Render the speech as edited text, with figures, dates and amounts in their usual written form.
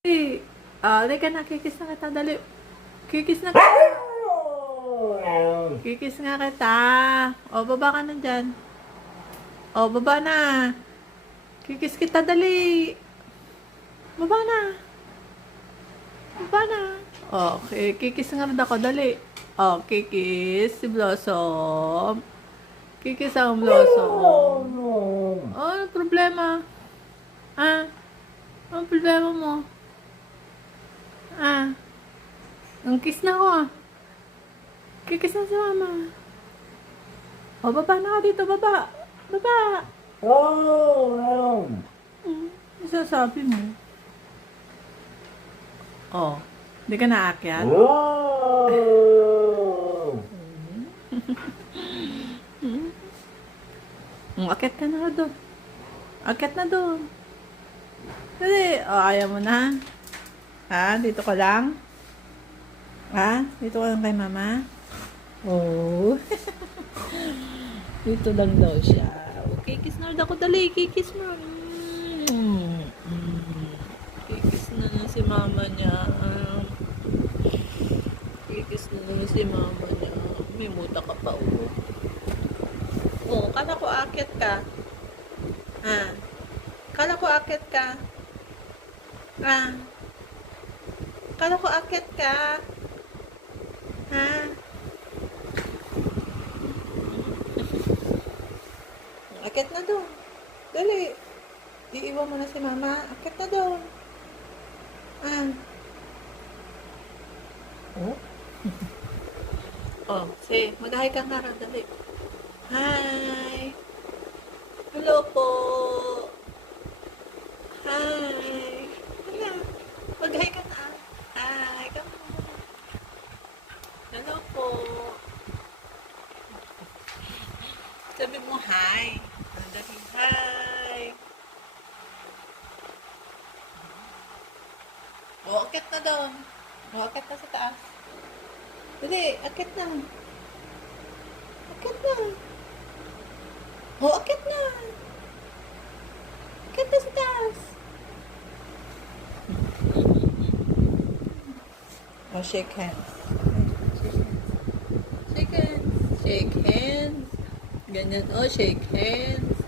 Eh, halika na, kikis na kita, dali. Kikis na kita. Kikis nga kita. O, baba ka na dyan. O, baba na. Kikis kita, dali. Baba na. Baba na. O, kikis nga rin ako, dali. O, kikis si Blossom. Kikis ang Blossom. O, ano problema? Ano problema mo? Ang kiss na ako. Kikis na si mama. O, baba na ka dito, baba. Baba. Ano sasabi mo? O, hindi ka naakyat? Akyat ka na doon. Akyat na doon. Dali. O, ayaw mo na? Dito ka lang? Dito ka lang kay mama? Oh. Dito lang daw siya. Okay, kiss na ako. Dali, kikis mo. Kikis na si mama niya. Kikis na si mama niya. May muta ka pa, kala ko akit ka. Kala ko akit ka. Kala ko akit ka. Akit na doon. Dali. Iiwan mo na si mama. Akit na doon. Say, mag-hi ka nga. Dali. Hi. Hello po. Hi. Hala. Mag-hi ka na. Hi. Come on. Hello po. Sabi mo hi. Dali. Hi. Akit na doon. Akit na sa taas. Dali, akit na. Akit na. Akit na. Akit na sa taas. Shake hands. Shake hands. Shake hands. Ganyan. Shake hands.